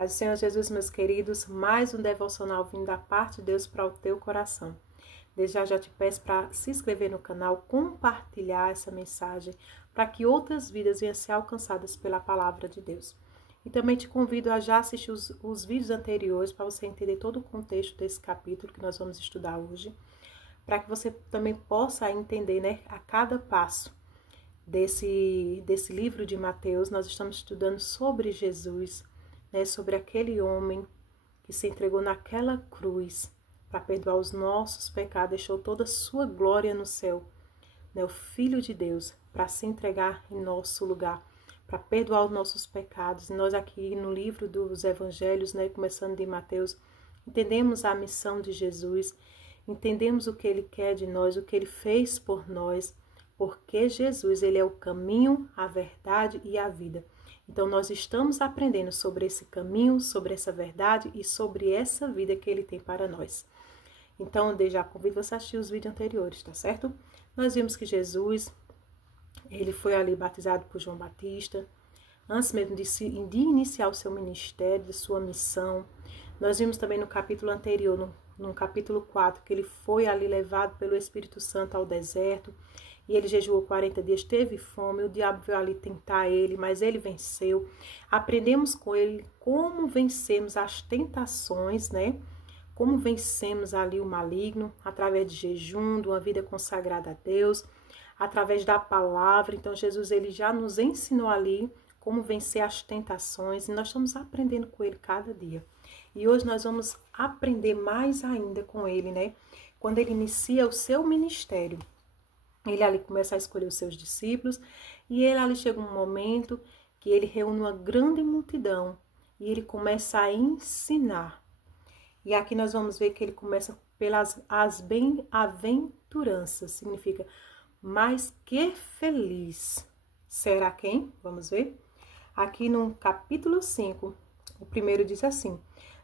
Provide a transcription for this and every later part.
Paz do Senhor Jesus, meus queridos, mais um devocional vindo da parte de Deus para o teu coração. Desde já te peço para se inscrever no canal, compartilhar essa mensagem para que outras vidas venham a ser alcançadas pela palavra de Deus. E também te convido a já assistir os vídeos anteriores para você entender todo o contexto desse capítulo que nós vamos estudar hoje, para que você também possa entender, né, a cada passo desse livro de Mateus. Nós estamos estudando sobre Jesus, né, sobre aquele homem que se entregou naquela cruz para perdoar os nossos pecados, deixou toda a sua glória no céu, né, o Filho de Deus, para se entregar em nosso lugar, para perdoar os nossos pecados. E nós aqui no livro dos Evangelhos, né, começando de Mateus, entendemos a missão de Jesus, entendemos o que Ele quer de nós, o que Ele fez por nós, porque Jesus, Ele é o caminho, a verdade e a vida. Então, nós estamos aprendendo sobre esse caminho, sobre essa verdade e sobre essa vida que Ele tem para nós. Então, eu já convido você a assistir os vídeos anteriores, tá certo? Nós vimos que Jesus, Ele foi ali batizado por João Batista, antes mesmo de iniciar o seu ministério, de sua missão. Nós vimos também no capítulo anterior, no capítulo 4, que Ele foi ali levado pelo Espírito Santo ao deserto, e ele jejuou 40 dias, teve fome, o diabo veio ali tentar ele, mas ele venceu. Aprendemos com ele como vencemos as tentações, né? Como vencemos ali o maligno, através de jejum, de uma vida consagrada a Deus, através da palavra. Então, Jesus, ele já nos ensinou ali como vencer as tentações, e nós estamos aprendendo com ele cada dia. E hoje nós vamos aprender mais ainda com ele, né? Quando ele inicia o seu ministério. Ele ali começa a escolher os seus discípulos, e ele ali chega um momento que ele reúne uma grande multidão e ele começa a ensinar. E aqui nós vamos ver que ele começa pelas as bem-aventuranças, significa mais que feliz. Será quem? Vamos ver. Aqui no capítulo 5, o primeiro diz assim: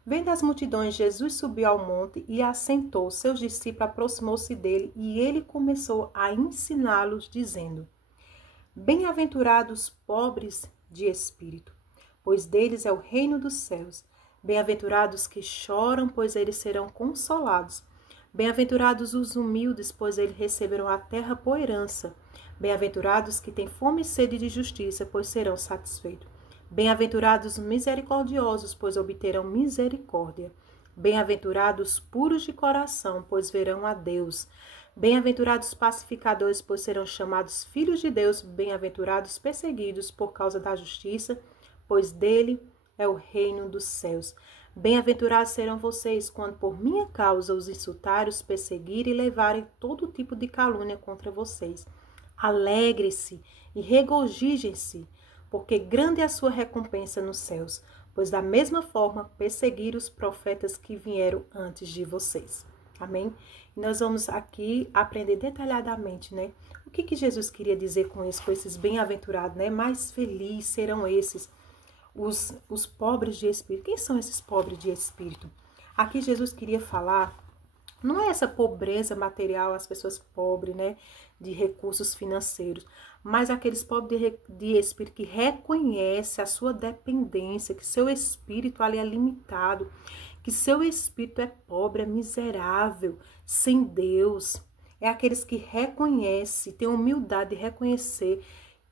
vendo as multidões, Jesus subiu ao monte e assentou. Seus discípulos aproximou-se dele e ele começou a ensiná-los, dizendo: bem-aventurados pobres de espírito, pois deles é o reino dos céus. Bem-aventurados que choram, pois eles serão consolados. Bem-aventurados os humildes, pois eles receberão a terra por herança. Bem-aventurados que têm fome e sede de justiça, pois serão satisfeitos. Bem-aventurados misericordiosos, pois obterão misericórdia. Bem-aventurados puros de coração, pois verão a Deus. Bem-aventurados pacificadores, pois serão chamados filhos de Deus. Bem-aventurados perseguidos por causa da justiça, pois dele é o reino dos céus. Bem-aventurados serão vocês quando por minha causa os insultarem, os perseguirem e levarem todo tipo de calúnia contra vocês. Alegre-se e regozijem-se, porque grande é a sua recompensa nos céus, pois da mesma forma perseguiram os profetas que vieram antes de vocês. Amém? E nós vamos aqui aprender detalhadamente, né? O que Jesus queria dizer com isso, com esses bem-aventurados, né? Mais felizes serão esses, os pobres de espírito. Quem são esses pobres de espírito? Aqui Jesus queria falar, não é essa pobreza material, as pessoas pobres, né? De recursos financeiros, mas aqueles pobres de espírito que reconhece a sua dependência, que seu espírito ali é limitado, que seu espírito é pobre, é miserável, sem Deus. É aqueles que reconhecem, têm humildade de reconhecer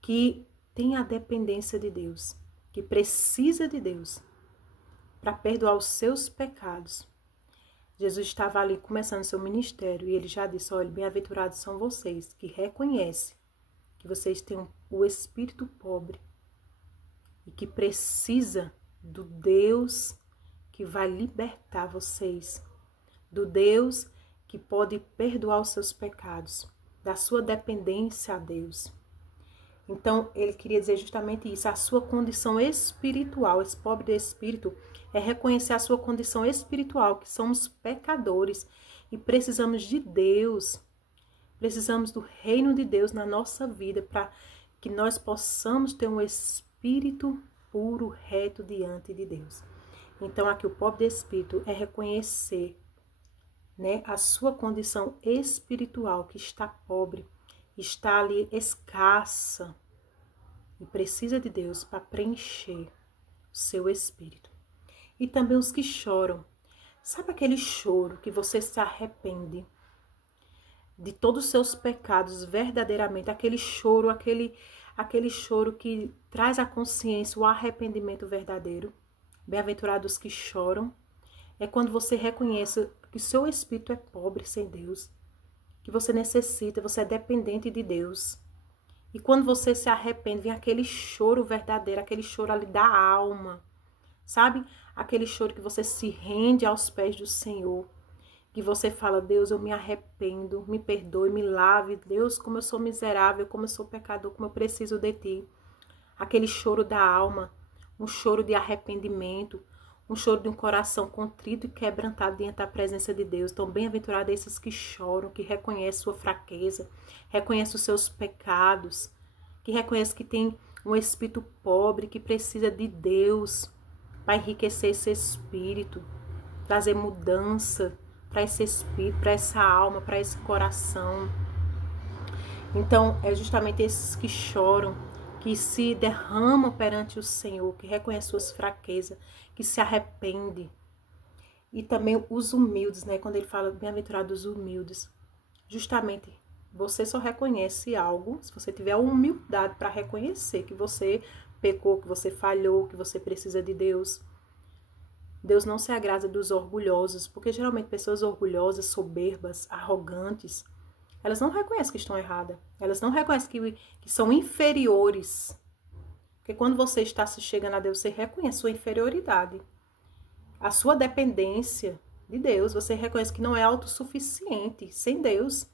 que tem a dependência de Deus, que precisa de Deus para perdoar os seus pecados. Jesus estava ali começando seu ministério e ele já disse: olha, bem-aventurados são vocês que reconhecem que vocês têm o espírito pobre e que precisa do Deus que vai libertar vocês, do Deus que pode perdoar os seus pecados, da sua dependência a Deus. Então, ele queria dizer justamente isso, a sua condição espiritual. Esse pobre de espírito é reconhecer a sua condição espiritual, que somos pecadores e precisamos de Deus, precisamos do reino de Deus na nossa vida para que nós possamos ter um espírito puro, reto diante de Deus. Então, aqui o pobre de espírito é reconhecer, né, a sua condição espiritual, que está pobre, está ali escassa e precisa de Deus para preencher o seu espírito. e também os que choram. Sabe aquele choro que você se arrepende de todos os seus pecados verdadeiramente, aquele choro, aquele choro que traz à consciência o arrependimento verdadeiro. Bem-aventurados os que choram. É quando você reconhece que seu espírito é pobre sem Deus, que você necessita, você é dependente de Deus. E quando você se arrepende, vem aquele choro verdadeiro, aquele choro ali da alma, sabe? Aquele choro que você se rende aos pés do Senhor, que você fala: Deus, eu me arrependo, me perdoe, me lave. Deus, como eu sou miserável, como eu sou pecador, como eu preciso de Ti. Aquele choro da alma, um choro de arrependimento, um choro de um coração contrito e quebrantado diante da presença de Deus. Então, bem-aventurados esses que choram, que reconhecem sua fraqueza, reconhecem os seus pecados, que reconhecem que tem um espírito pobre, que precisa de Deus para enriquecer esse espírito, trazer mudança para esse espírito, para essa alma, para esse coração. Então, é justamente esses que choram, que se derramam perante o Senhor, que reconhecem suas fraquezas, que se arrependem. E também os humildes, né? Quando ele fala bem-aventurados os humildes, justamente você só reconhece algo se você tiver a humildade para reconhecer que você pecou, que você falhou, que você precisa de Deus. Deus não se agrada dos orgulhosos, porque geralmente pessoas orgulhosas, soberbas, arrogantes, elas não reconhecem que estão erradas. Elas não reconhecem que são inferiores. Porque quando você está se chegando a Deus, você reconhece a sua inferioridade. A sua dependência de Deus. Você reconhece que não é autossuficiente. Sem Deus,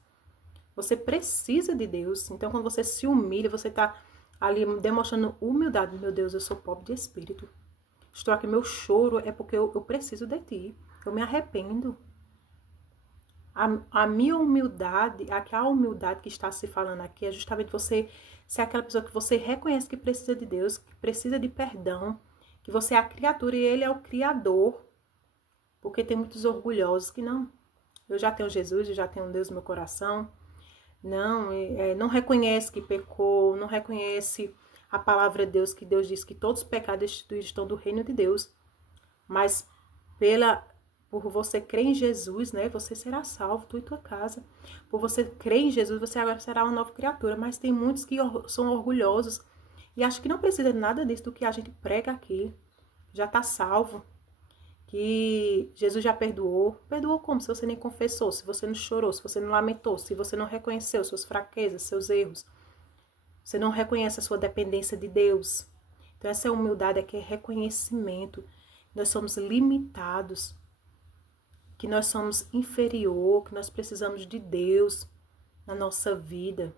você precisa de Deus. Então, quando você se humilha, você está ali demonstrando humildade. Meu Deus, eu sou pobre de espírito. Estou aqui, meu choro é porque eu preciso de Ti. Eu me arrependo. A minha humildade, a humildade que está se falando aqui é justamente você ser aquela pessoa que você reconhece que precisa de Deus, que precisa de perdão, que você é a criatura e Ele é o Criador. Porque tem muitos orgulhosos que não. Eu já tenho Jesus, eu já tenho Deus no meu coração. Não reconhece que pecou, não reconhece a palavra de Deus, que Deus diz que todos os pecados destituídos estão do reino de Deus. Mas por você crer em Jesus, né, você será salvo, tu e tua casa. Por você crer em Jesus, você agora será uma nova criatura. Mas tem muitos que são orgulhosos e acham que não precisa de nada disso do que a gente prega aqui. Já está salvo. Que Jesus já perdoou. Perdoou como? Se você nem confessou, se você não chorou, se você não lamentou, se você não reconheceu suas fraquezas, seus erros. Você não reconhece a sua dependência de Deus. Então essa é humildade, aqui é reconhecimento. Nós somos limitados, que nós somos inferior, que nós precisamos de Deus na nossa vida.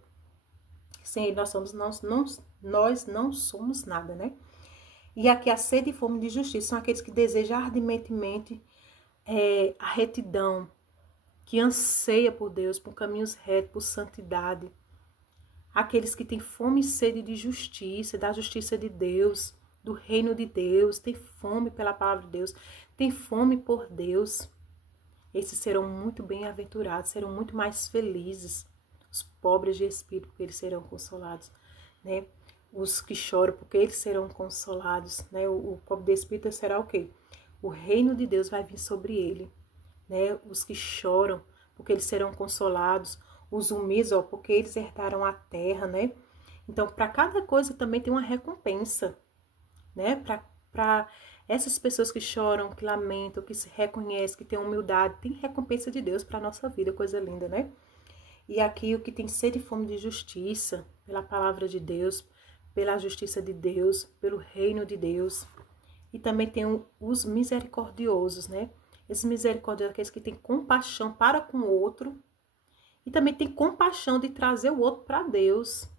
Sem Ele nós não somos nada, né? E aqui a sede e fome de justiça são aqueles que desejam ardentemente a retidão, que anseia por Deus, por caminhos retos, por santidade. Aqueles que têm fome e sede de justiça, da justiça de Deus, do reino de Deus, têm fome pela palavra de Deus, têm fome por Deus. Esses serão muito bem-aventurados, serão muito mais felizes. Os pobres de espírito, porque eles serão consolados, né? Os que choram, porque eles serão consolados, né? O pobre de espírito será o quê? O reino de Deus vai vir sobre ele, né? Os que choram, porque eles serão consolados. Os humildes, porque eles herdaram a terra, né? Então, para cada coisa também tem uma recompensa, né? Para essas pessoas que choram, que lamentam, que se reconhecem, que têm humildade, tem recompensa de Deus para a nossa vida, coisa linda, né? E aqui o que tem sede e fome de justiça, pela palavra de Deus, pela justiça de Deus, pelo reino de Deus. E também tem os misericordiosos, né? Esses misericordiosos, aqueles que têm compaixão para com o outro, e também tem compaixão de trazer o outro para Deus.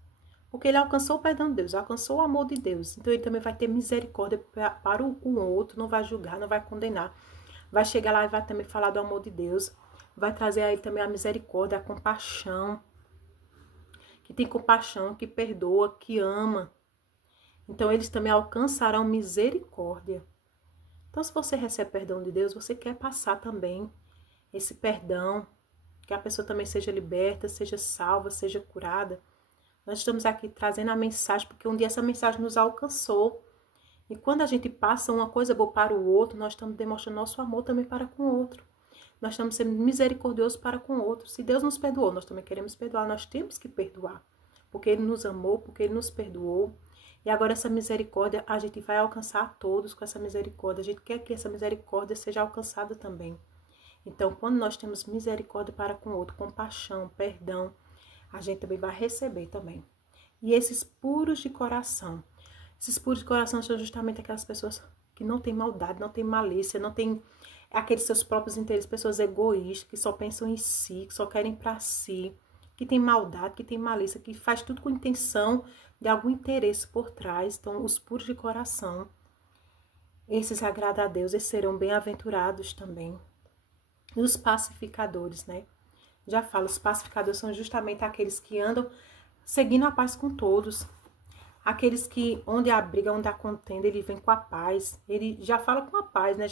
Porque ele alcançou o perdão de Deus, alcançou o amor de Deus. Então ele também vai ter misericórdia para o outro, não vai julgar, não vai condenar. Vai chegar lá e vai também falar do amor de Deus. Vai trazer a ele também a misericórdia, a compaixão. Que tem compaixão, que perdoa, que ama. Então eles também alcançarão misericórdia. Então se você recebe perdão de Deus, você quer passar também esse perdão. Que a pessoa também seja liberta, seja salva, seja curada. Nós estamos aqui trazendo a mensagem, porque um dia essa mensagem nos alcançou. E quando a gente passa uma coisa boa para o outro, nós estamos demonstrando nosso amor também para com o outro. Nós estamos sendo misericordiosos para com o outro. Se Deus nos perdoou, nós também queremos perdoar. Nós temos que perdoar. Porque Ele nos amou, porque Ele nos perdoou. E agora essa misericórdia, a gente vai alcançar a todos com essa misericórdia. A gente quer que essa misericórdia seja alcançada também. Então, quando nós temos misericórdia para com o outro, compaixão, perdão, a gente também vai receber também. E esses puros de coração. Esses puros de coração são justamente aquelas pessoas que não têm maldade, não têm malícia, não têm aqueles seus próprios interesses, pessoas egoístas, que só pensam em si, que só querem para si, que tem maldade, que tem malícia, que faz tudo com intenção de algum interesse por trás. Então, os puros de coração, esses agradam a Deus, esses serão bem-aventurados também. E os pacificadores, né? Já falo, os pacificadores são justamente aqueles que andam seguindo a paz com todos. Aqueles que, onde há briga, onde há contenda, ele vem com a paz. Ele já fala com a paz, né?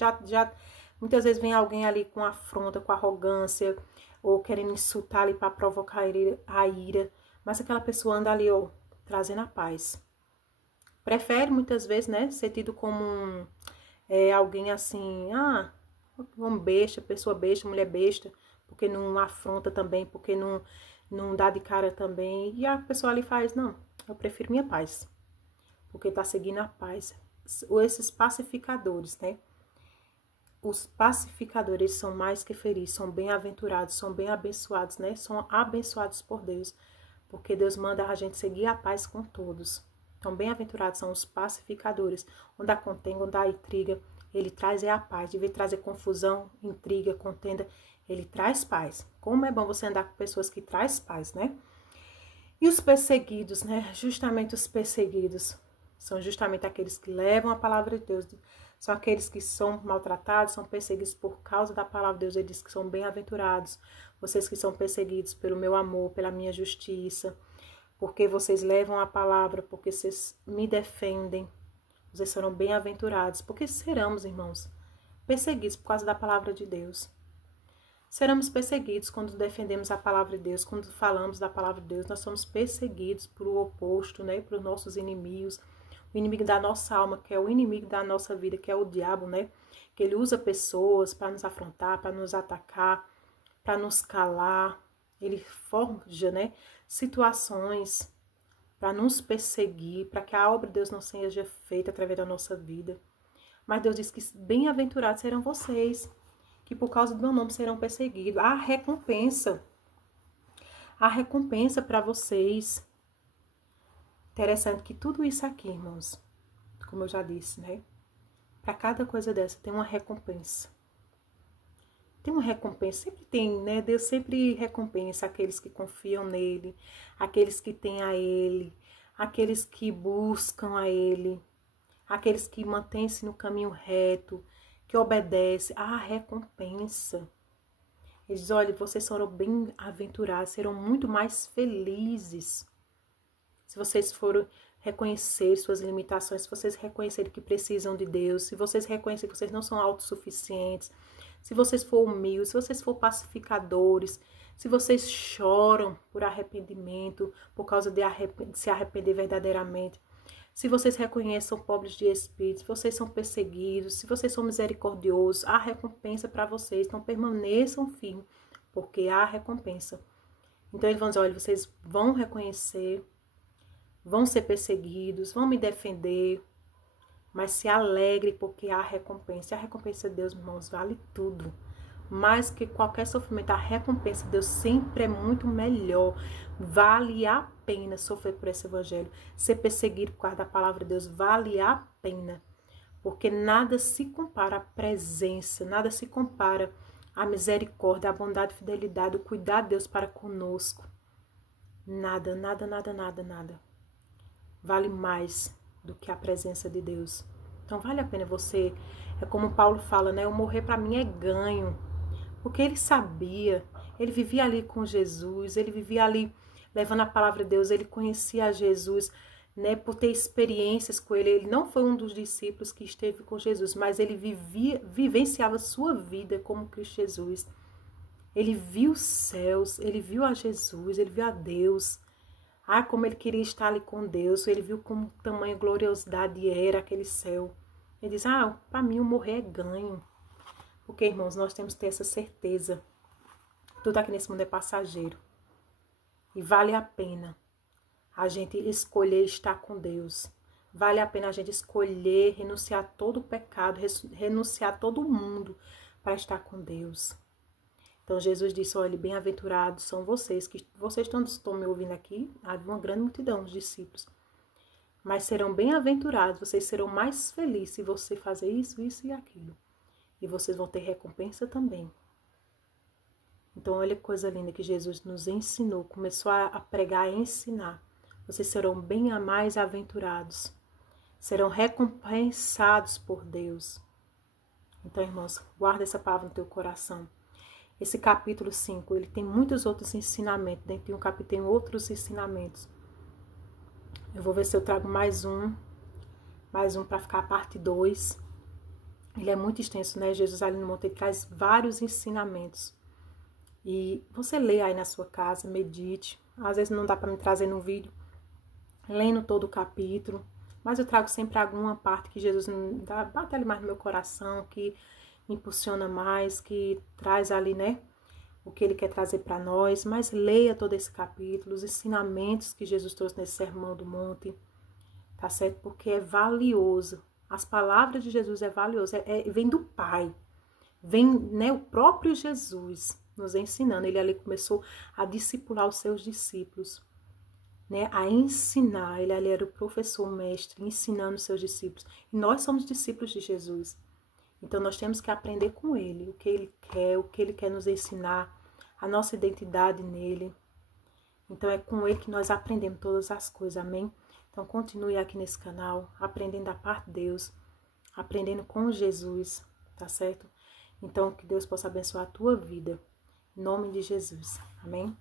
Muitas vezes vem alguém ali com afronta, com arrogância, ou querendo insultar ali para provocar a ira. Mas aquela pessoa anda ali, ó, trazendo a paz. Prefere muitas vezes, né, ser tido como alguém assim, um besta, pessoa besta, mulher besta, porque não afronta também, porque não dá de cara também. E a pessoa ali faz, não, eu prefiro minha paz, porque tá seguindo a paz. Ou esses pacificadores, né? Os pacificadores são mais que felizes, são bem-aventurados, são bem abençoados, né? São abençoados por Deus, porque Deus manda a gente seguir a paz com todos. Então, bem-aventurados são os pacificadores, onde há contenda, onde há intriga, ele traz a paz. De vez de trazer confusão, intriga, contenda, ele traz paz. Como é bom você andar com pessoas que trazem paz, né? E os perseguidos, né? Justamente os perseguidos são justamente aqueles que levam a palavra de Deus. São aqueles que são maltratados, são perseguidos por causa da palavra de Deus. Ele diz que são bem-aventurados. Vocês que são perseguidos pelo meu amor, pela minha justiça. Porque vocês levam a palavra, porque vocês me defendem. Vocês serão bem-aventurados. Porque seremos, irmãos, perseguidos por causa da palavra de Deus. Seremos perseguidos quando defendemos a palavra de Deus, quando falamos da palavra de Deus. Nós somos perseguidos por o oposto, né? Por nossos inimigos. O inimigo da nossa alma, que é o inimigo da nossa vida, que é o diabo, né? Que ele usa pessoas para nos afrontar, para nos atacar, para nos calar. Ele forja, né, situações para nos perseguir, para que a obra de Deus não seja feita através da nossa vida. Mas Deus diz que bem-aventurados serão vocês, que por causa do meu nome serão perseguidos. Há recompensa. Há recompensa para vocês. Interessante que tudo isso aqui, irmãos, como eu já disse, né? Para cada coisa dessa tem uma recompensa. Tem uma recompensa, sempre tem, né? Deus sempre recompensa aqueles que confiam nele, aqueles que têm a ele, aqueles que buscam a ele, aqueles que mantêm-se no caminho reto, que obedecem. Há recompensa. Ele diz, olha, vocês serão bem-aventurados, serão muito mais felizes. Se vocês forem reconhecer suas limitações, se vocês reconhecerem que precisam de Deus, se vocês reconhecerem que vocês não são autossuficientes, se vocês forem humildes, se vocês forem pacificadores, se vocês choram por arrependimento, por causa de se arrepender verdadeiramente, se vocês reconheçam pobres de espírito, se vocês são perseguidos, se vocês são misericordiosos, há recompensa para vocês. Então permaneçam firmes, porque há recompensa. Então eles vão dizer, olha, vocês vão reconhecer, vão ser perseguidos, vão me defender, mas se alegre porque há recompensa. E a recompensa de Deus, irmãos, vale tudo. Mais que qualquer sofrimento, a recompensa de Deus sempre é muito melhor. Vale a pena sofrer por esse evangelho. Ser perseguido por causa da palavra de Deus vale a pena. Porque nada se compara à presença, nada se compara à misericórdia, à bondade, fidelidade, o cuidado de Deus para conosco. Nada, nada, nada, nada, nada. Vale mais do que a presença de Deus. Então vale a pena você, é como Paulo fala, né? O morrer para mim é ganho. Porque ele sabia, ele vivia ali com Jesus, ele vivia ali levando a palavra de Deus, ele conhecia Jesus, né? Por ter experiências com ele. Ele não foi um dos discípulos que esteve com Jesus, mas ele vivenciava sua vida como Cristo Jesus. Ele viu os céus, ele viu a Jesus, ele viu a Deus. Ah, como ele queria estar ali com Deus. Ele viu como tamanha gloriosidade era aquele céu. Ele diz, ah, para mim o morrer é ganho. Porque, irmãos, nós temos que ter essa certeza. Tudo aqui nesse mundo é passageiro. E vale a pena a gente escolher estar com Deus. Vale a pena a gente escolher renunciar a todo o pecado, renunciar a todo o mundo para estar com Deus. Então Jesus disse, olha, bem-aventurados são vocês, que vocês estão me ouvindo aqui, havia uma grande multidão, os discípulos. Mas serão bem-aventurados, vocês serão mais felizes se você fazer isso, isso e aquilo. E vocês vão ter recompensa também. Então olha que coisa linda que Jesus nos ensinou, começou a pregar, a ensinar. Vocês serão bem mais aventurados, serão recompensados por Deus. Então, irmãos, guarda essa palavra no teu coração. Esse capítulo 5, ele tem muitos outros ensinamentos. Dentro de um capítulo tem outros ensinamentos. Eu vou ver se eu trago mais um para ficar a parte 2. Ele é muito extenso, né? Jesus ali no monte, ele traz vários ensinamentos. E você lê aí na sua casa, medite. Às vezes não dá para me trazer no vídeo, lendo todo o capítulo. Mas eu trago sempre alguma parte que Jesus bate ali mais no meu coração, que impulsiona mais, que traz ali, né, o que ele quer trazer para nós. Mas leia todo esse capítulo, os ensinamentos que Jesus trouxe nesse Sermão do Monte, tá certo? Porque é valioso. As palavras de Jesus é valioso, vem do Pai. Vem, né, o próprio Jesus nos ensinando. Ele ali começou a discipular os seus discípulos, né, a ensinar. Ele ali era o professor, o mestre, ensinando os seus discípulos. E nós somos discípulos de Jesus. Então, nós temos que aprender com ele, o que ele quer nos ensinar, a nossa identidade nele. Então, é com ele que nós aprendemos todas as coisas, amém? Então, continue aqui nesse canal, aprendendo da parte de Deus, aprendendo com Jesus, tá certo? Então, que Deus possa abençoar a tua vida, em nome de Jesus, amém?